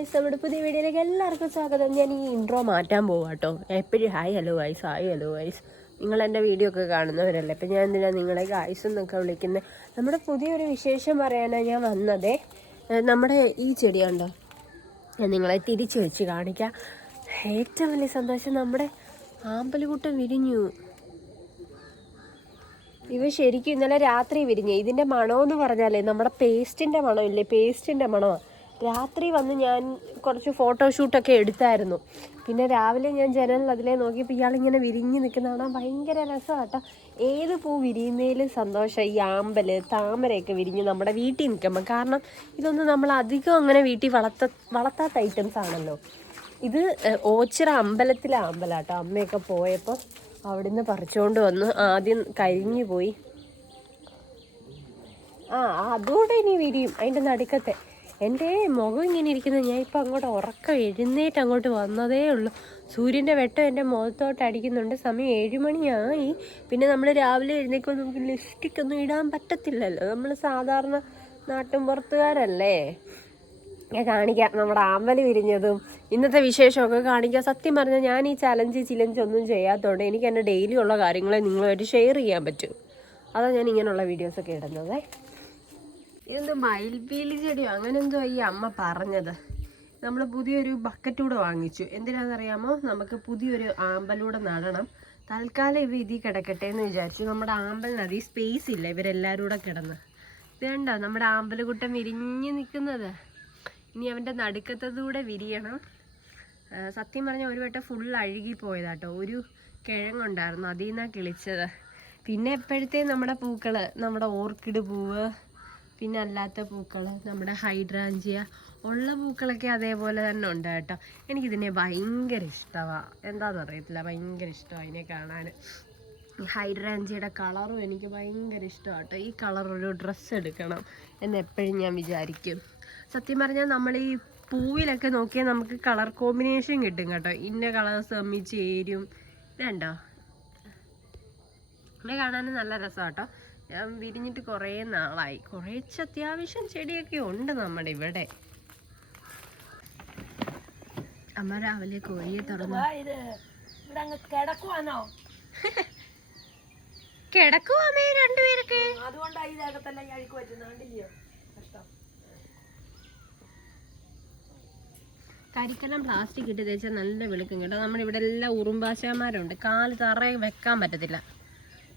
Guys നമ്മുടെ പുതിയ വീഡിയോയിലേക്ക് എല്ലാവർക്കും സ്വാഗതം. ഞാൻ ഈ ഇൻട്രോ മാറ്റാൻ പോവാ കേട്ടോ എപ്പോഴും hi hello guys hi hello guys നിങ്ങൾ എന്റെ വീഡിയോ ഒക്കെ കാണുന്നവരല്ലേ? അപ്പം ഞാൻ എന്തിനാണ് നിങ്ങളെ ഗായ്സ് എന്നൊക്കെ വിളിക്കുന്നത് നമ്മുടെ പുതിയൊരു വിശേഷം പറയാനാണ് ഞാൻ വന്നതേ. നമ്മുടെ ഈ ചെടി കണ്ടോ? ഞാൻ നിങ്ങളെ തിരിച്ചു വെച്ച് കാണിക്കാം. ഏറ്റവും വലിയ സന്തോഷം നമ്മുടെ ആമ്പലുകൂട്ടം വിരിഞ്ഞു. ഇവ ശരിക്കും ഇന്നലെ രാത്രി വിരിഞ്ഞു. ഇതിന്റെ മണമെന്ന് പറഞ്ഞാലേ നമ്മുടെ പേസ്റ്റിന്റെ മണമില്ലേ? പേസ്റ്റിന്റെ മണമാണ് രാത്രി വന്ന് ഞാൻ കുറച്ച് ഫോട്ടോഷൂട്ടൊക്കെ എടുത്തായിരുന്നു. പിന്നെ രാവിലെ ഞാൻ ജനലിൽ അതിലേ നോക്കിയപ്പോൾ ഇയാളിങ്ങനെ വിരിഞ്ഞ് നിൽക്കുന്ന കാണാൻ ഭയങ്കര രസമാട്ടോ ഏത് പൂ വിരിയുന്നതിലും സന്തോഷം. ഈ ആമ്പൽ താമരയൊക്കെ വിരിഞ്ഞ് നമ്മുടെ വീട്ടിൽ നിൽക്കുമ്പോൾ കാരണം ഇതൊന്നും നമ്മൾ അധികം അങ്ങനെ വീട്ടിൽ വളർത്ത വളർത്താത്ത ഐറ്റംസ് ആണല്ലോ. ഇത് ഓച്ചിറ അമ്പലത്തിലെ അമ്പലാട്ടോ അമ്മയൊക്കെ പോയപ്പോൾ അവിടുന്ന് പറിച്ചുകൊണ്ട് വന്ന് ആദ്യം കരിഞ്ഞു പോയി. ആ അതുകൂടെ ഇനി വിരിയും. അതിന്റെ നടുക്കത്തെ. എന്റെ മുഖം ഇങ്ങനെ ഇരിക്കുന്നത്. ഞാൻ ഇപ്പം അങ്ങോട്ട് ഉറക്കം എഴുന്നേറ്റ് അങ്ങോട്ട് വന്നതേ ഉള്ളൂ. സൂര്യന്റെ വെട്ടം എന്റെ മുഖത്തോട്ട് അടിക്കുന്നുണ്ട്. സമയം ഏഴ് മണിയായി. പിന്നെ നമ്മൾ രാവിലെ എഴുന്നേക്കുമ്പോൾ നമുക്ക് ലിപ്സ്റ്റിക് ഒന്നും ഇടാൻ പറ്റത്തില്ലല്ലോ. നമ്മൾ സാധാരണ നാട്ടും പുറത്തുകാരല്ലേ? ഞാൻ കാണിക്കാം. നമ്മുടെ ആമ്പൽ വിരിഞ്ഞതും ഇന്നത്തെ വിശേഷമൊക്കെ കാണിക്കാം. സത്യം പറഞ്ഞാൽ ഞാൻ ഈ ചലഞ്ച് ചിലഞ്ച് ഒന്നും ചെയ്യാത്തതുകൊണ്ട് എനിക്ക് എന്റെ ഡെയിലി ഉള്ള കാര്യങ്ങളെ നിങ്ങളുമായിട്ട് ഷെയർ ചെയ്യാൻ പറ്റും. അതാണ് ഞാൻ ഇങ്ങനെയുള്ള വീഡിയോസൊക്കെ ഇടുന്നത്. ഇതെന്തോ മയിൽപീലി ചെടിയോ? അങ്ങനെ എന്തോ ഈ അമ്മ പറഞ്ഞത്. നമ്മൾ പുതിയൊരു ബക്കറ്റൂടെ വാങ്ങിച്ചു. എന്തിനാണെന്നറിയാമോ നമുക്ക് പുതിയൊരു ആമ്പലൂടെ നടണം. തൽക്കാലം ഇവ ഇതിൽ കിടക്കട്ടെ എന്ന് വിചാരിച്ചു. നമ്മുടെ ആമ്പലിനത് ഈ സ്പേസ് ഇല്ല. ഇവരെല്ലാവരും കൂടെ കിടന്ന്. ഇത് കണ്ടോ? നമ്മുടെ ആമ്പലുകുട്ടം വിരിഞ്ഞ് നിൽക്കുന്നത്. ഇനി അവന്റെ നടുക്കത്തതൂടെ വിരിയണം. സത്യം പറഞ്ഞാൽ ഒരു വട്ടം ഫുൾ അഴുകി പോയതാട്ടോ. ഒരു കിഴങ്ങുണ്ടായിരുന്നു. അതിൽ നിന്നാണ് കിളിച്ചത്. പിന്നെ എപ്പോഴത്തെ നമ്മുടെ പൂക്കൾ നമ്മുടെ ഓർക്കിഡ് പൂവ് പിന്നെ അല്ലാത്ത പൂക്കൾ നമ്മുടെ ഹൈഡ്രാഞ്ചിയ ഉള്ള പൂക്കളൊക്കെ അതേപോലെ തന്നെ ഉണ്ട് കേട്ടോ. എനിക്കിതിനെ ഭയങ്കര ഇഷ്ടമാണ് എന്താണെന്ന് അറിയത്തില്ല ഭയങ്കര ഇഷ്ടമാണ് അതിനെ കാണാൻ ഹൈഡ്രാഞ്ചിയുടെ കളറും എനിക്ക് ഭയങ്കര ഇഷ്ടമാണ് കേട്ടോ. ഈ കളർ ഒരു ഡ്രസ്സ് എടുക്കണം എന്ന് എപ്പോഴും ഞാൻ വിചാരിക്കും. സത്യം പറഞ്ഞാൽ നമ്മൾ ഈ പൂവിലൊക്കെ നോക്കിയാൽ നമുക്ക് കളർ കോമ്പിനേഷൻ കിട്ടും കേട്ടോ. ഇന്ന കളേഴ്സ് തമ്മിൽ ചേരും ഇതുണ്ടോ? ഇവിടെ കാണാനും നല്ല രസമാട്ടോ ഞാൻ വിരിഞ്ഞിട്ട് കുറേ നാളായി. കുറേച്ച് അത്യാവശ്യം ചെടിയൊക്കെ ഉണ്ട് നമ്മുടെ ഇവിടെ. അമ്മ രാവിലെ കോഴിയെ തുറന്നു. കിടക്കുവാനോ കിടക്കുവാമേ രണ്ടുപേരൊക്കെ. അഴുക്ക് കഷ്ടം കരിക്കെല്ലാം പ്ലാസ്റ്റിക് ഇട്ട് തേച്ചാൽ നല്ല വെളുക്കും കേട്ടോ. നമ്മുടെ ഇവിടെ എല്ലാം ഉറുമ്പാശാന്മാരുണ്ട്. കാൽ തറയെ വെക്കാൻ പറ്റത്തില്ല.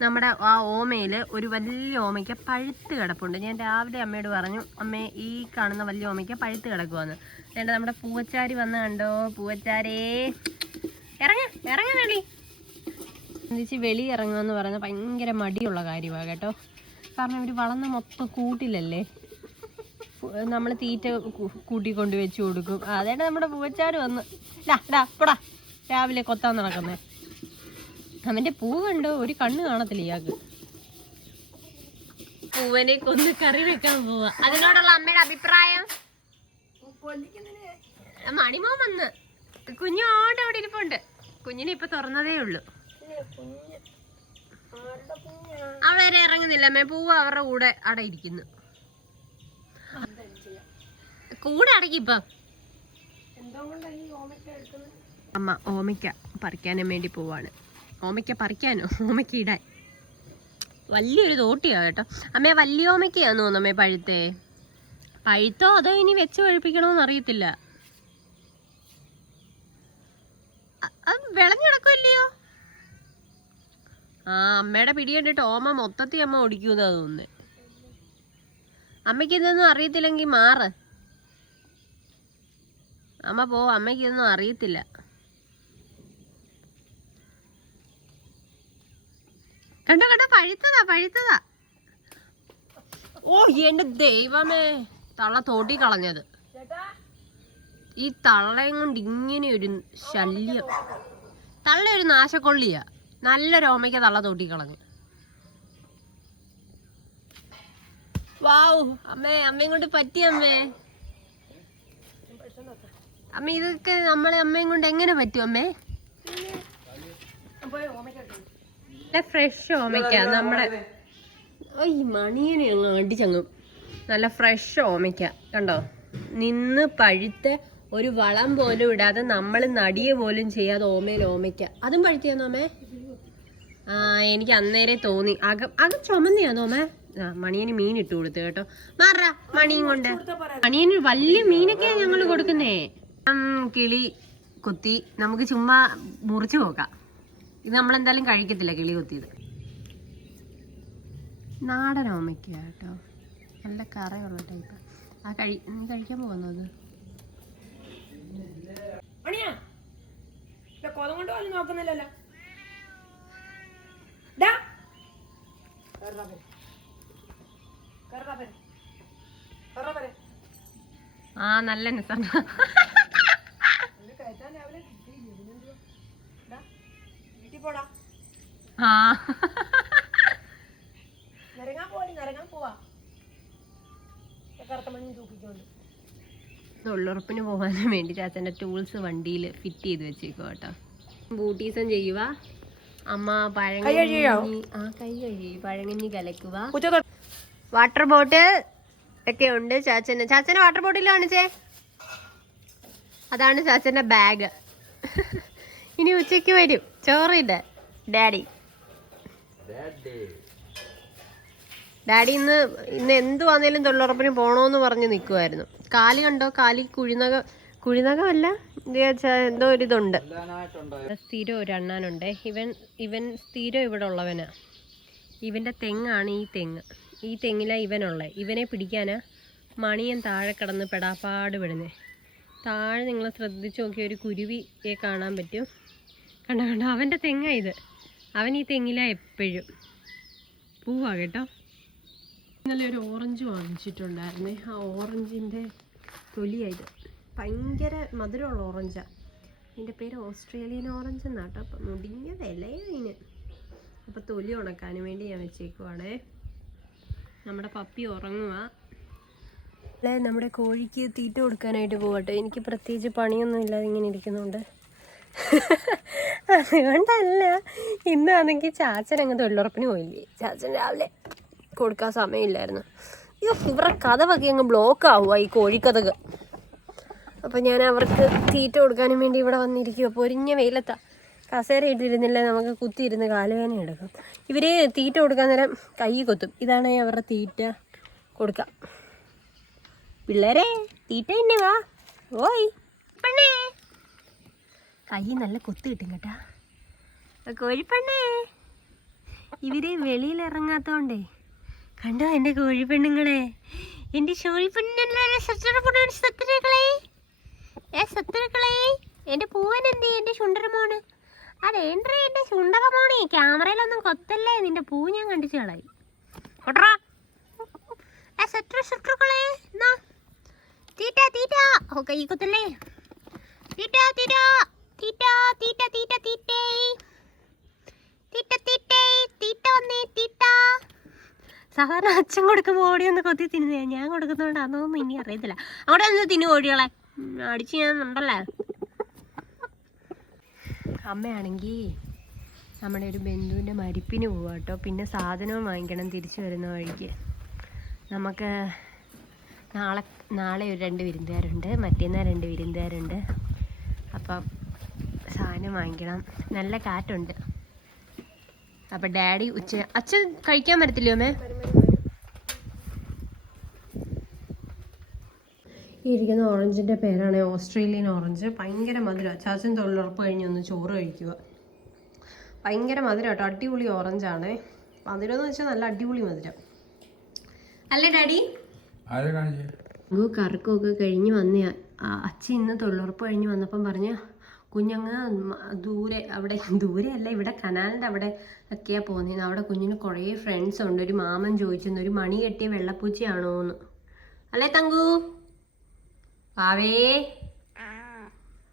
നമ്മുടെ ആ ഓമയിൽ ഒരു വലിയ ഓമയ്ക്ക പഴുത്ത് കിടപ്പുണ്ട്. ഞാൻ രാവിലെ അമ്മയോട് പറഞ്ഞു അമ്മേ ഈ കാണുന്ന വലിയ ഓമയ്ക്ക പഴുത്ത് കിടക്കുവാന്ന്. വേണ്ട നമ്മുടെ പൂവച്ചാരി വന്ന് കണ്ടോ? പൂവച്ചാരേ. ഇറങ്ങ ഇറങ്ങ വെളി എന്തിച്ച് വെളി ഇറങ്ങുമെന്ന് പറയുന്നത് ഭയങ്കര മടിയുള്ള കാര്യമാണ് കേട്ടോ. കാരണം ഇവർ വളർന്ന മൊത്തം കൂട്ടിലല്ലേ? നമ്മൾ തീറ്റ കൂട്ടിക്കൊണ്ട് കൂട്ടി കൊണ്ട് വെച്ച് കൊടുക്കും. അതേണ്ട നമ്മുടെ പൂവച്ചാര് വന്ന്. ഡാ ഡാ പോടാ. രാവിലെ കൊത്താൻ നടക്കുന്നേ. അവന്റെ പൂ കണ്ടോ? ഒരു കണ്ണ് കാണത്തില്ല ഇയാൾക്ക്. പൂവനെ കൊന്ന് കറി വെക്കാൻ പോവാ. അതിനോടുള്ള അമ്മയുടെ അഭിപ്രായം? ആ, മണിമോൻ വന്ന്. ഓട്ടോ അവിടെ ഇരിപ്പുണ്ട്. കുഞ്ഞിനെ ഇപ്പൊ തുറന്നതേ ഉള്ളൂ. അവരെ ഇറങ്ങുന്നില്ല. അമ്മേ പൂവ് അവരുടെ കൂടെ അവിടെ ഇരിക്കുന്നു. കൂടെ അടക്കിപ്പം അമ്മ ഓമയ്ക്ക പറിക്കാനും വേണ്ടി പോവാണ്. ഓമയ്ക്ക പറിക്കാനോ? ഓമയ്ക്ക ഇടാൻ. വലിയൊരു തോട്ടിയാ കേട്ടോ. അമ്മേ വലിയ ഓമയ്ക്കയാന്ന് തോന്നുന്നു അമ്മേ പഴുത്തേ. പഴുത്തോ അതോ ഇനി വെച്ച് പഴുപ്പിക്കണോന്ന് അറിയത്തില്ല. അത് വിളഞ്ഞു കിടക്കുമല്ലയോ ആ അമ്മയുടെ പിടി കണ്ടിട്ട് ഓമ മൊത്തത്തിൽ അമ്മ ഓടിക്കൂന്നാ തോന്നുന്നത് അമ്മയ്ക്ക് ഇതൊന്നും അറിയത്തില്ലെങ്കിൽ മാറ്. അമ്മ പോ അമ്മയ്ക്ക് ഇതൊന്നും അറിയത്തില്ല. കണ്ടോ കണ്ടോ പഴുത്തതാ പഴുത്തതാ. ഓ എന്റെ ദൈവമേ. തള്ള തോട്ടി കളഞ്ഞത്. ഈ തള്ളയും കൊണ്ട് ഇങ്ങനെ ഒരു ശല്യം. തള്ള ഒരു നാശക്കൊള്ളിയാ. നല്ല രോമയ്ക്ക് തള്ള തോട്ടി കളഞ്ഞു. വാവു അമ്മേ അമ്മയും കൊണ്ട് പറ്റി അമ്മേ. അമ്മ ഇതൊക്കെ നമ്മളെ അമ്മയും കൊണ്ട് എങ്ങനെ പറ്റും അമ്മേ? നല്ല ഫ്രഷ് ഓമയ്ക്ക നമ്മുടെ ഈ മണിയനെ അങ്ങ് അടിച്ചങ്ങ്. നല്ല ഫ്രഷ് ഓമയ്ക്ക കണ്ടോ? നിന്ന് പഴുത്ത ഒരു വളം പോലും ഇടാതെ നമ്മൾ നടിയെ പോലും ചെയ്യാതെ ഓമയിൽ ഓമയ്ക്ക. അതും പഴുത്തിയാന്നോ അമ്മേ? ആ എനിക്ക് അന്നേരെ തോന്നി. അകം അകം ചുമന്നിയാന്നോ അമ്മേ? ആ മണിയന് മീൻ ഇട്ട് കൊടുത്തു കേട്ടോ. മാറ മണിയും കൊണ്ട്. മണിയന് വലിയ മീനൊക്കെയാ ഞങ്ങൾ കൊടുക്കുന്നേ. കിളി കുത്തി. നമുക്ക് ചുമ്മാ മുറിച്ചു നോക്കാം. ഇത് നമ്മളെന്തായാലും കഴിക്കത്തില്ല കിളി കുത്തിയത് നാടൻ ഓമയ്ക്ക കേട്ടോ നല്ല കറയുള്ള ടൈപ്പ് ആ കഴി നീ കഴിക്കാൻ പോകുന്നത് മണിയാ ആ നല്ല നിസാണ് എന്നെ കയറ്റാൻ രാവിലെ കിട്ടിയില്ല പിന്നെന്തുവാ ഡാ വീട്ടിൽ പോടാ. ആ. നിരങ്ങാൻ പോവാടി നിരങ്ങാൻ പോവാ. കറുത്ത മഞ്ഞ് തൂക്കിക്കൊണ്ട്. തൊഴിലുറപ്പിന് പോകാനും വേണ്ടി ചാച്ചന്റെ ടൂൾസ് വണ്ടിയിൽ ഫിറ്റ് ചെയ്ത് വെച്ചേക്കോ കേട്ടോ. ബൂട്ടീസം ചെയ്യുക അമ്മ പഴങ്ങി പഴങ്ങഞ്ഞി ആ കൈ കഴുകി. പഴങ്ങഞ്ഞി കലക്കുക വാട്ടർ ബോട്ടിൽ ഒക്കെ ഉണ്ട് ചാച്ചന്. ചാച്ചന് വാട്ടർ ബോട്ടിൽ കാണിച്ചേ. അതാണ് ചാച്ചന്റെ ബാഗ്. ഇനി ഉച്ചയ്ക്ക് വരും. ചോറിന്റെ ഡാഡി. ഡാഡി ഇന്ന് ഇന്ന് എന്ത് വന്നേലും തൊഴിലുറപ്പിന് പോണോന്ന് പറഞ്ഞ് നിൽക്കുമായിരുന്നു കാലി കണ്ടോ? കാലി കുഴിനക കുഴിനകമല്ല? എന്തോ ഒരു ഇതുണ്ട്. സ്ഥിരം ഒരു അണ്ണാനുണ്ട്. ഇവൻ ഇവൻ സ്ഥിരം ഇവിടെ ഉള്ളവനാ. ഇവന്റെ തെങ്ങാണ് ഈ തെങ്ങ്. ഈ തെങ്ങിലാ ഇവനുള്ളത് ഇവനെ പിടിക്കാനാ മണിയൻ താഴെ കിടന്ന് പെടാപ്പാട് വിടുന്നേ താഴെ നിങ്ങൾ ശ്രദ്ധിച്ച് നോക്കിയ ഒരു കുരുവിയെ കാണാൻ പറ്റും. കണ്ടോ കണ്ടോ അവന്റെ തെങ്ങാ ഇത്. അവൻ ഈ തെങ്ങിലാ എപ്പോഴും. പൂവാ കേട്ടോ. ഇന്നലെ ഒരു ഓറഞ്ച് വാങ്ങിച്ചിട്ടുണ്ടായിരുന്നേ. ആ ഓറഞ്ചിന്റെ തൊലിയായത് ഭയങ്കര മധുരമുള്ള ഓറഞ്ചാണ് ഇതിന്റെ പേര് ഓസ്ട്രേലിയൻ ഓറഞ്ച് എന്നാട്ടോ അപ്പം മുടിഞ്ഞ വിലയാണ് അതിന് തൊലി ഉണക്കാൻ വേണ്ടി ഞാൻ വെച്ചേക്കുവാണേ. നമ്മുടെ പപ്പി ഉറങ്ങുക നമ്മുടെ കോഴിക്ക് തീറ്റ കൊടുക്കാനായിട്ട് പോകട്ടെ എനിക്ക് പ്രത്യേകിച്ച് പണിയൊന്നും ഇല്ലാതെ ഇങ്ങനെ ഇരിക്കുന്നുണ്ട്. അതുകൊണ്ടല്ല. ഇന്നാണെങ്കിൽ ചാച്ചൻ അങ്ങ് തൊഴിലുറപ്പിന് പോയില്ലേ? ചാച്ചൻ രാവിലെ കൊടുക്കാൻ സമയമില്ലായിരുന്നു. അയ്യോ ഇവരുടെ കഥവൊക്കെ അങ്ങ് ബ്ലോക്ക് ആവുക ഈ കോഴിക്കഥക. അപ്പം ഞാൻ അവർക്ക് തീറ്റ കൊടുക്കാനും വേണ്ടി ഇവിടെ വന്നിരിക്കുക പൊരിഞ്ഞ വെയിലത്താ. കസേര ഇട്ടിരുന്നില്ല നമുക്ക് കുത്തിയിരുന്ന് കാലുവേന എടുക്കും. ഇവർ തീറ്റ കൊടുക്കാൻ നേരം കൈ കൊത്തും. ഇതാണ് അവരുടെ തീറ്റ കൊടുക്കാം പിള്ളേരെ തീറ്റ തന്നെ വാ. ഓയ് പെണ്ണേ. കൈ നല്ല കൊത്തു കിട്ടും കേട്ടാ. കോഴിപ്പെണ്ണേ ഇവർ വെളിയിൽ ഇറങ്ങാത്തോണ്ടേ കണ്ടോ എന്റെ കോഴിപ്പെണ്ണുങ്ങളെ? എന്റെ കോഴിപ്പെണ്ണുങ്ങളെ സത്തുക്കളെ ഏ സത്തുക്കളെ എന്റെ പൂവൻ എന്തി എന്റെ ചുണ്ടരമോണ് അതേണ്ടേ എന്റെ ചുണ്ടരമോണേ ക്യാമറയിലൊന്നും കൊത്തല്ലേ? നിന്റെ പൂ ഞാൻ കണ്ടിച്ച് കളായി. ഏ സത്ര ശത്രുക്കളെ എന്നാ? തീറ്റ തീറ്റ. ഓ കൈ കൊത്തല്ലേ? തീറ്റ തീറ്റ. തീറ്റ തീറ്റ തീറ്റ തീറ്റേ. തീറ്റ തീറ്റേ തീറ്റ വന്നേ തീറ്റ. സാധാരണ അച്ഛൻ കൊടുക്കുമ്പോൾ ഓടി ഒന്ന് കൊത്തി തിന്നു ഞാൻ കൊടുക്കുന്നതുകൊണ്ട് അതൊന്നും ഇനി അറിയത്തില്ല. അവിടെ ഒന്ന് തിന്നു ഓടികളെ അടിച്ച് ഞാൻ ഉണ്ടല്ലേ? അമ്മയാണെങ്കിൽ നമ്മുടെ ഒരു ബന്ധുവിന്റെ മരിപ്പിന് പോവാം കേട്ടോ. പിന്നെ സാധനവും വാങ്ങിക്കണം തിരിച്ചു വരുന്ന വഴിക്ക്. നമുക്ക് നാളെ നാളെ ഒരു രണ്ട് വിരുന്നുകാരുണ്ട്. മറ്റേന്നാൽ രണ്ട് വിരുന്നുകാരുണ്ട്. അപ്പം സാധനം വാങ്ങിക്കണം. നല്ല കാറ്റുണ്ട്. അപ്പം ഡാഡി ഉച്ച അച്ഛൻ കഴിക്കാൻ വരത്തില്ലയോ അമ്മേ? ഈ ഇരിക്കുന്ന ഓറഞ്ചിന്റെ പേരാണ് ഓസ്ട്രേലിയൻ ഓറഞ്ച്. ഭയങ്കര മധുരം. ചാച്ചൻ തൊഴിലുറപ്പ് കഴിഞ്ഞ് ഒന്ന് ചോറ് കഴിക്കുക. ഭയങ്കര മധുരം കേട്ടോ. അടിപൊളി ഓറഞ്ചാണ്. മധുരം എന്ന് വെച്ചാൽ നല്ല അടിപൊളി മധുരം. അല്ലേ ഡാഡി? ആരെ കാണിച്ചേ? അങ്ങ് കറക്കമൊക്കെ കഴിഞ്ഞ് വന്ന അച്ഛൻ ഇന്ന് തൊഴിലുറപ്പ് കഴിഞ്ഞ് വന്നപ്പം പറഞ്ഞ കുഞ്ഞങ്ങ് ദൂരെ അവിടെ ദൂരെ അല്ല ഇവിടെ കനാലിന്റെ അവിടെ ഒക്കെയാ പോകുന്നത് അവിടെ കുഞ്ഞിന് കുറേ ഫ്രണ്ട്സ് ഉണ്ട്. ഒരു മാമൻ ചോദിച്ചിരുന്നു ഒരു മണി കെട്ടിയ വെള്ളപ്പൂച്ചയാണോ എന്ന്. അല്ലേ തങ്കു? പാവേ.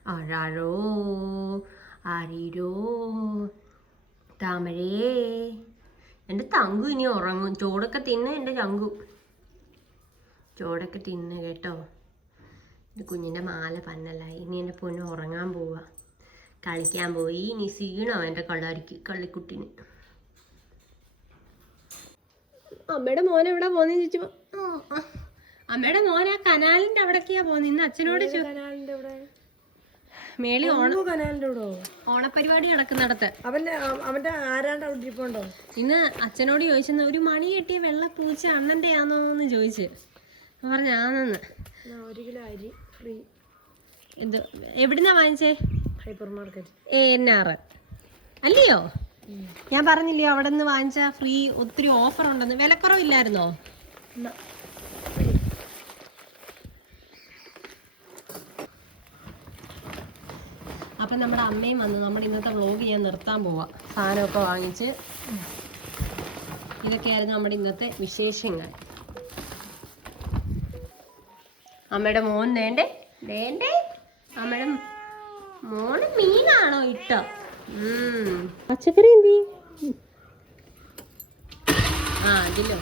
അഴാഴോ ആരീരോ? താമരേ. എന്റെ തങ്കു ഇനി ഉറങ്ങും. ചോടൊക്കെ തിന്ന് എന്റെ ചങ്കു ചോടൊക്കെ തിന്ന് കേട്ടോ. കുഞ്ഞിന്റെ മാല പന്നലായി ഇനി എന്റെ പൊന്ന് ഉറങ്ങാൻ പോവുക കളിക്കാൻ പോയി. ഇനി സീണോ എന്റെ കള്ളാരിക്ക് കള്ളിക്കുട്ടിന്. അമ്മയുടെ മോൻ എവിടെ പോന്നു ചോദിച്ചു അമ്മയുടെ മോൻ ആ കനാലിന്റെ അവിടേക്കാ പോന്നെ. ഇന്ന് അച്ഛനോട് ചോ- കനാലിന്റെ അവിടെ മേളി ഓണ കനാലിന്റെ കൂടോ ഓണപ്പരിപാടി നടക്കുന്നിടത്ത്. അവന്റെ അവ- അവന്റെ ആരാണ്ട് അവിടെ ഇരിപ്പുണ്ടോ? ഇന്ന് അച്ഛനോട് ചോദിച്ചെന്ന് ഒരു മണി കെട്ടിയ വെള്ള പൂച്ച ആന്നോന്ന് ചോദിച്ചു. എന്ന് ചോദിച്ച് ഞാൻ പറഞ്ഞു ആണെന്ന് ഒരു കിലോ അരി. ഫ്രീ ഇത് എവിടുന്നാ വാങ്ങിച്ചേ? Hyper market A N R അല്ലയോ? ഞാൻ പറഞ്ഞില്ലേ അവിടെ നിന്ന് വാങ്ങിച്ച ഫ്രീ ഒത്തിരി ഓഫർ ഉണ്ടെന്ന്. വിലക്കുറവില്ലായിരുന്നോ? അപ്പം നമ്മുടെ അമ്മയും വന്ന്. നമ്മുടെ ഇന്നത്തെ വ്ളോഗ് ഞാൻ നിർത്താൻ പോവാം. സാധനമൊക്കെ വാങ്ങിച്ച്. ഇതൊക്കെയായിരുന്നു നമ്മുടെ ഇന്നത്തെ വിശേഷങ്ങൾ. അമ്മയുടെ മോൻ വേണ്ടേ വേണ്ടേ അമ്മയുടെ മോന് മീനാണോ ഇട്ട? പച്ചക്കറി എന്തി ആ അതിലോ.